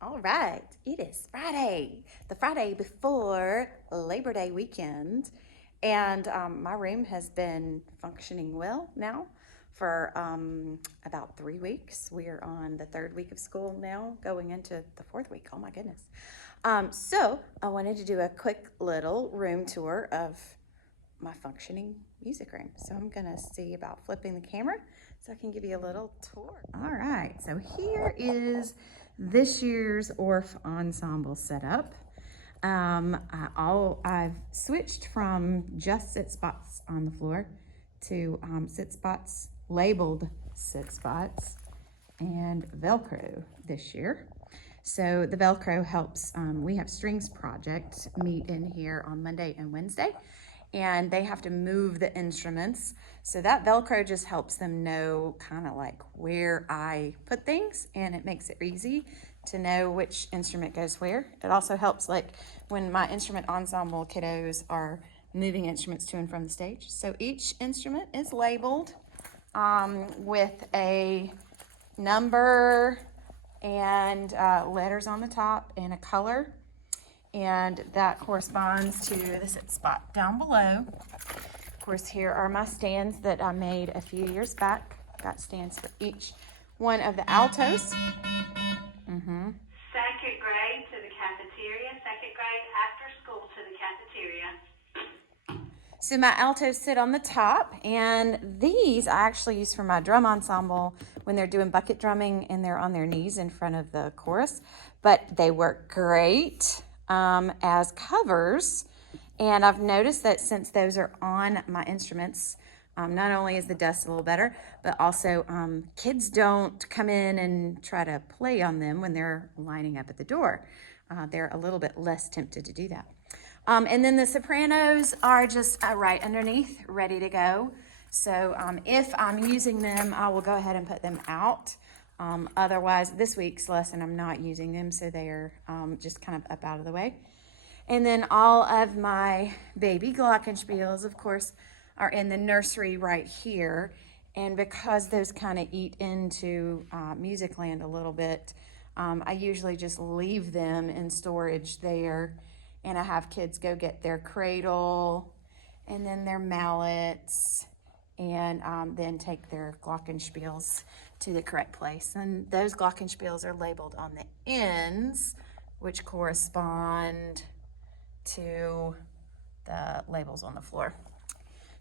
All right, it is Friday, the Friday before Labor Day weekend, and my room has been functioning well now for about 3 weeks. We are on the third week of school now, going into the fourth week. Oh my goodness. So I wanted to do a quick little room tour of my functioning music room. So I'm gonna see about flipping the camera so I can give you a little tour. All right, so here is this year's ORF ensemble setup. I've switched from just sit spots on the floor to sit spots, labeled sit spots, and Velcro this year. So the Velcro helps, we have Strings Project meet in here on Monday and Wednesday, and they have to move the instruments. So that Velcro just helps them know kind of like where I put things, and it makes it easy to know which instrument goes where. It also helps like when my instrument ensemble kiddos are moving instruments to and from the stage. So each instrument is labeled with a number and letters on the top and a color, and that corresponds to the sit spot down below. Of course, here are my stands that I made a few years back. Got stands for each one of the altos. Second grade to the cafeteria, second grade after school to the cafeteria. So my altos sit on the top, and these I actually use for my drum ensemble when they're doing bucket drumming and they're on their knees in front of the chorus. But they work great as covers, and I've noticed that since those are on my instruments, not only is the dust a little better, but also kids don't come in and try to play on them when they're lining up at the door. They're a little bit less tempted to do that. And then the sopranos are just right underneath, ready to go. So if I'm using them, I will go ahead and put them out. Otherwise, this week's lesson, I'm not using them, so they are just kind of up out of the way. And then all of my baby glockenspiels, of course, are in the nursery right here. And because those kind of eat into music land a little bit, I usually just leave them in storage there. And I have kids go get their cradle and then their mallets, and then take their glockenspiels to the correct place. And those glockenspiels are labeled on the ends, which correspond to the labels on the floor.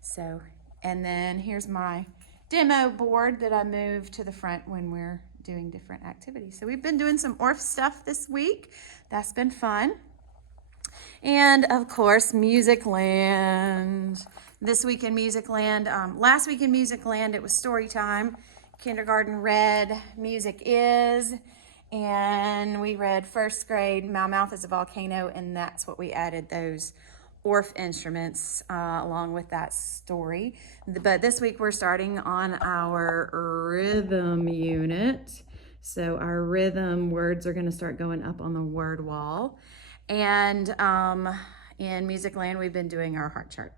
So, and then here's my demo board that I move to the front when we're doing different activities. So we've been doing some ORF stuff this week. That's been fun. And of course, Music Land. This week in Music Land, last week in Music Land, it was story time. Kindergarten read Music Is, and we read first grade My Mouth is a Volcano, and that's what we added those ORF instruments along with that story. But this week we're starting on our rhythm unit. So our rhythm words are going to start going up on the word wall. And in Music Land, we've been doing our heart chart.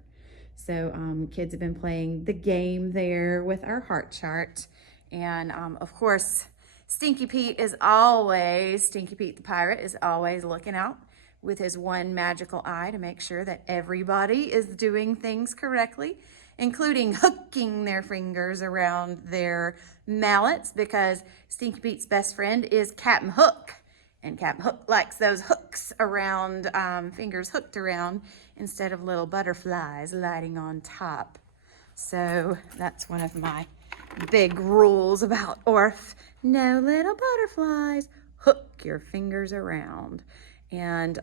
So kids have been playing the game there with our heart chart. And of course, Stinky Pete the pirate is always looking out with his one magical eye to make sure that everybody is doing things correctly, including hooking their fingers around their mallets, because Stinky Pete's best friend is Captain Hook. And Captain Hook likes those hooks around, fingers hooked around instead of little butterflies lighting on top. So that's one of my big rules about ORF. No little butterflies, hook your fingers around. And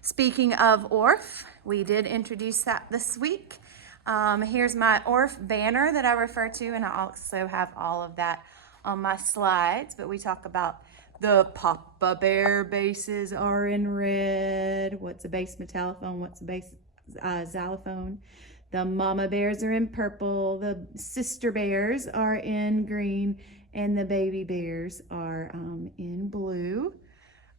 speaking of ORF, we did introduce that this week. Here's my ORF banner that I refer to, and I also have all of that on my slides, but we talk about the Papa Bear basses are in red. What's a bass metallophone? What's a bass xylophone? The Mama Bears are in purple. The Sister Bears are in green. And the Baby Bears are in blue.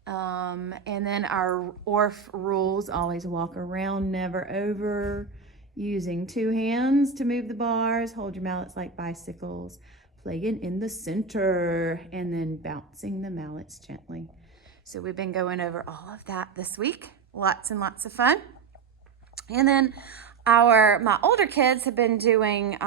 And then our ORF rules: always walk around, never over. Using 2 hands to move the bars. Hold your mallets like bicycles. Playing in the center, and then bouncing the mallets gently. So we've been going over all of that this week. Lots and lots of fun. And then my older kids have been doing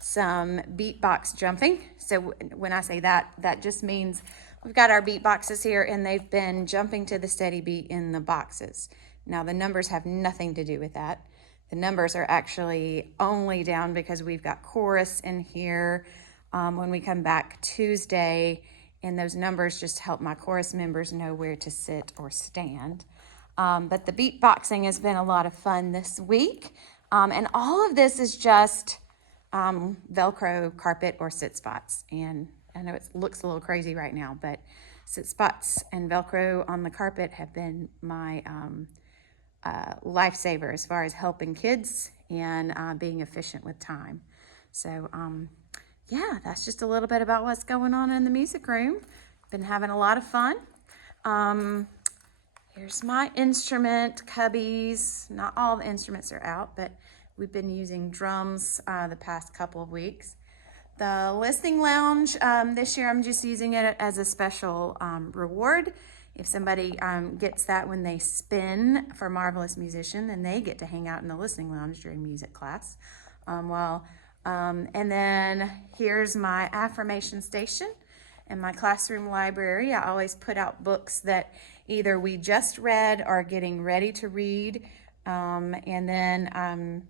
some beatbox jumping. So when I say that, that just means we've got our beat boxes here, and they've been jumping to the steady beat in the boxes. Now, the numbers have nothing to do with that. The numbers are actually only down because we've got chorus in here when we come back Tuesday, and those numbers just help my chorus members know where to sit or stand. But the beatboxing has been a lot of fun this week. And all of this is just Velcro carpet or sit spots. And I know it looks a little crazy right now, but sit spots and Velcro on the carpet have been my lifesaver as far as helping kids and being efficient with time. So yeah, that's just a little bit about what's going on in the music room. Been having a lot of fun. Here's my instrument cubbies. Not all the instruments are out, but we've been using drums the past couple of weeks. The listening lounge, this year I'm just using it as a special reward. If somebody gets that when they spin for Marvelous Musician, then they get to hang out in the listening lounge during music class. And then here's my affirmation station in my classroom library. I always put out books that either we just read or getting ready to read, and then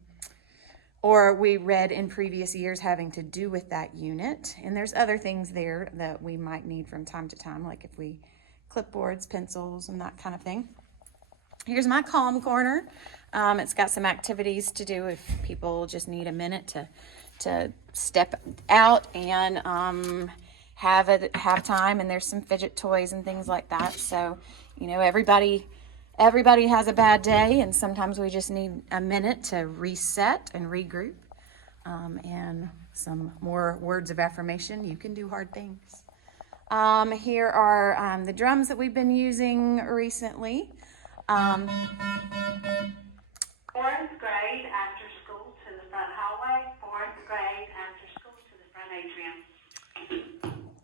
or we read in previous years having to do with that unit. And there's other things there that we might need from time to time, like if we clipboards, pencils, and that kind of thing. Here's my calm corner. It's got some activities to do if people just need a minute to step out and have time. And there's some fidget toys and things like that. So, you know, everybody has a bad day, and sometimes we just need a minute to reset and regroup. And some more words of affirmation. You can do hard things. Here are the drums that we've been using recently. Fourth grade after school to the front hallway. Fourth grade after school to the front atrium.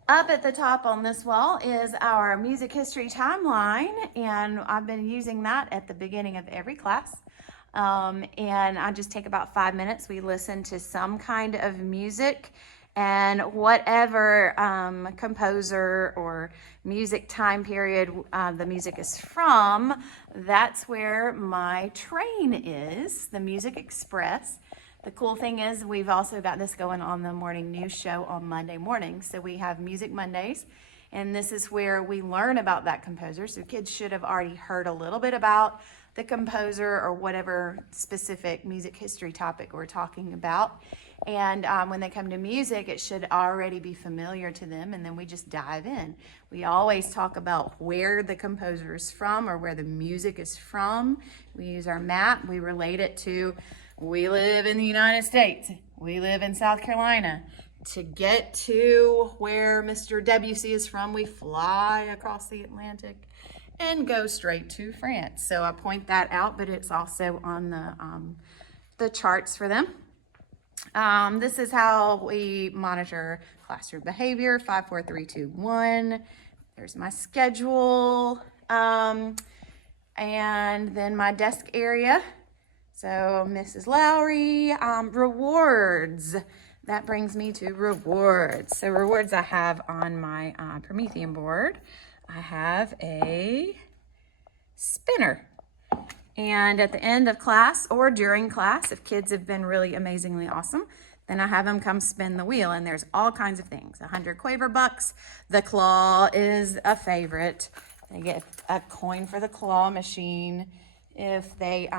Up at the top on this wall is our music history timeline, and I've been using that at the beginning of every class. And I just take about 5 minutes. We listen to some kind of music, and whatever composer or music time period the music is from, that's where my train is, the Music Express. The cool thing is we've also got this going on the morning news show on Monday morning. So we have Music Mondays, and this is where we learn about that composer. So kids should have already heard a little bit about the composer or whatever specific music history topic we're talking about. And when they come to music, it should already be familiar to them, and then we just dive in. We always talk about where the composer is from or where the music is from. We use our map. We relate it to, we live in the United States. We live in South Carolina. To get to where Mr. Debussy is from, we fly across the Atlantic and go straight to France. So I point that out, but it's also on the charts for them. This is how we monitor classroom behavior, 5, 4, 3, 2, 1. There's my schedule. And then my desk area. So Mrs. Lowry, rewards. That brings me to rewards. So rewards I have on my Promethean board. I have a spinner. And at the end of class or during class, if kids have been really amazingly awesome, then I have them come spin the wheel. And there's all kinds of things. 100 Quaver bucks. The claw is a favorite. They get a coin for the claw machine if they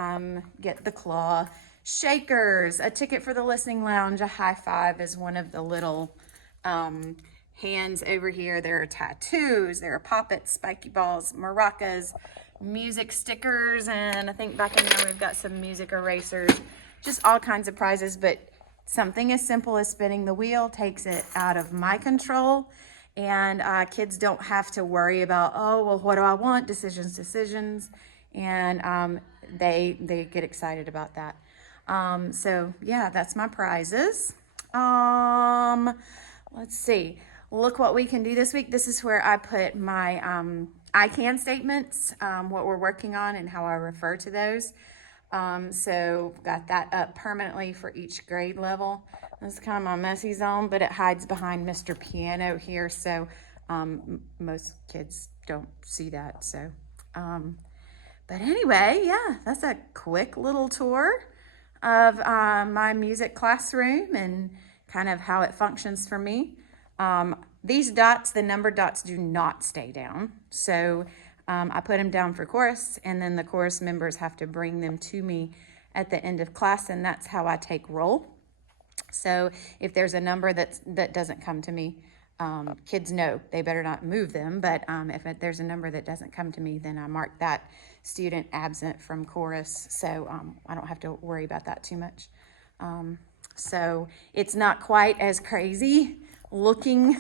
get the claw. Shakers, a ticket for the listening lounge, a high five is one of the little hands over here. There are tattoos, there are poppets, spiky balls, maracas, music stickers, and I think back in there we've got some music erasers, just all kinds of prizes. But something as simple as spinning the wheel takes it out of my control, and kids don't have to worry about, oh, well, what do I want? Decisions. And they get excited about that. So yeah, that's my prizes. Let's see. Look what we can do this week. This is where I put my I can statements, what we're working on and how I refer to those. So got that up permanently for each grade level. This is kind of my messy zone, but it hides behind Mr. Piano here, so most kids don't see that. So, but anyway, yeah, that's a quick little tour of my music classroom and kind of how it functions for me. These dots, the number dots, do not stay down. So I put them down for chorus, and then the chorus members have to bring them to me at the end of class, and that's how I take roll. So if there's a number that doesn't come to me, kids know they better not move them. But if there's a number that doesn't come to me, then I mark that student absent from chorus. So I don't have to worry about that too much. So it's not quite as crazy looking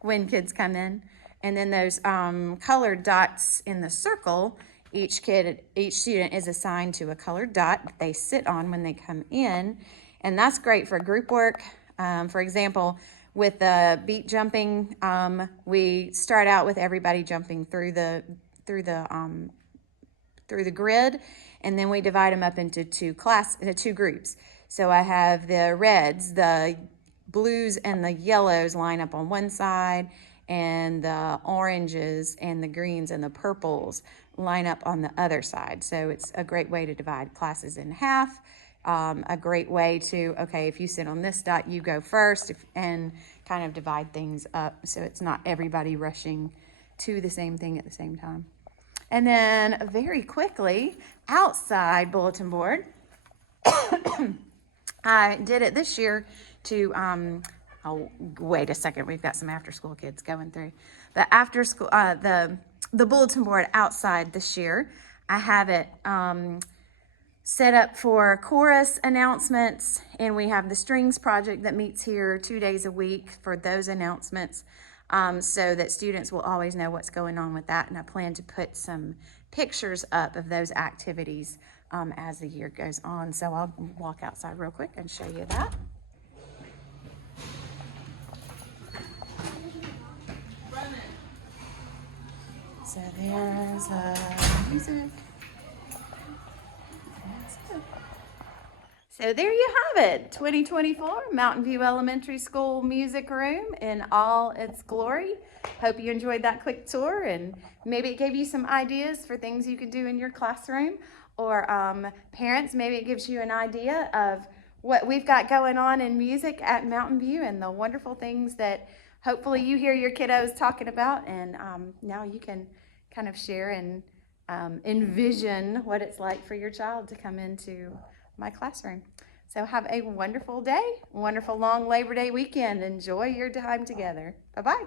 when kids come in. And then those colored dots in the circle, each student is assigned to a colored dot that they sit on when they come in. And that's great for group work. For example, with the beat jumping, we start out with everybody jumping through the grid, and then we divide them up into two groups. So I have the reds, the blues, and the yellows line up on one side, and the oranges and the greens and the purples line up on the other side. So it's a great way to divide classes in half. A great way to, okay, if you sit on this dot, you go first, and kind of divide things up so it's not everybody rushing to the same thing at the same time. And then very quickly, outside bulletin board, I did it this year to, oh, wait a second, we've got some after school kids going through. The after school, the bulletin board outside this year, I have it set up for chorus announcements, and we have the strings project that meets here 2 days a week for those announcements, so that students will always know what's going on with that. And I plan to put some pictures up of those activities as the year goes on. So I'll walk outside real quick and show you that. So there's music. So there you have it, 2024 Mountain View Elementary School Music Room in all its glory. Hope you enjoyed that quick tour, and maybe it gave you some ideas for things you could do in your classroom. Or parents, maybe it gives you an idea of what we've got going on in music at Mountain View and the wonderful things that hopefully you hear your kiddos talking about, and now you can kind of share and envision what it's like for your child to come into my classroom. So have a wonderful day, wonderful long Labor Day weekend. Enjoy your time together. Bye-bye.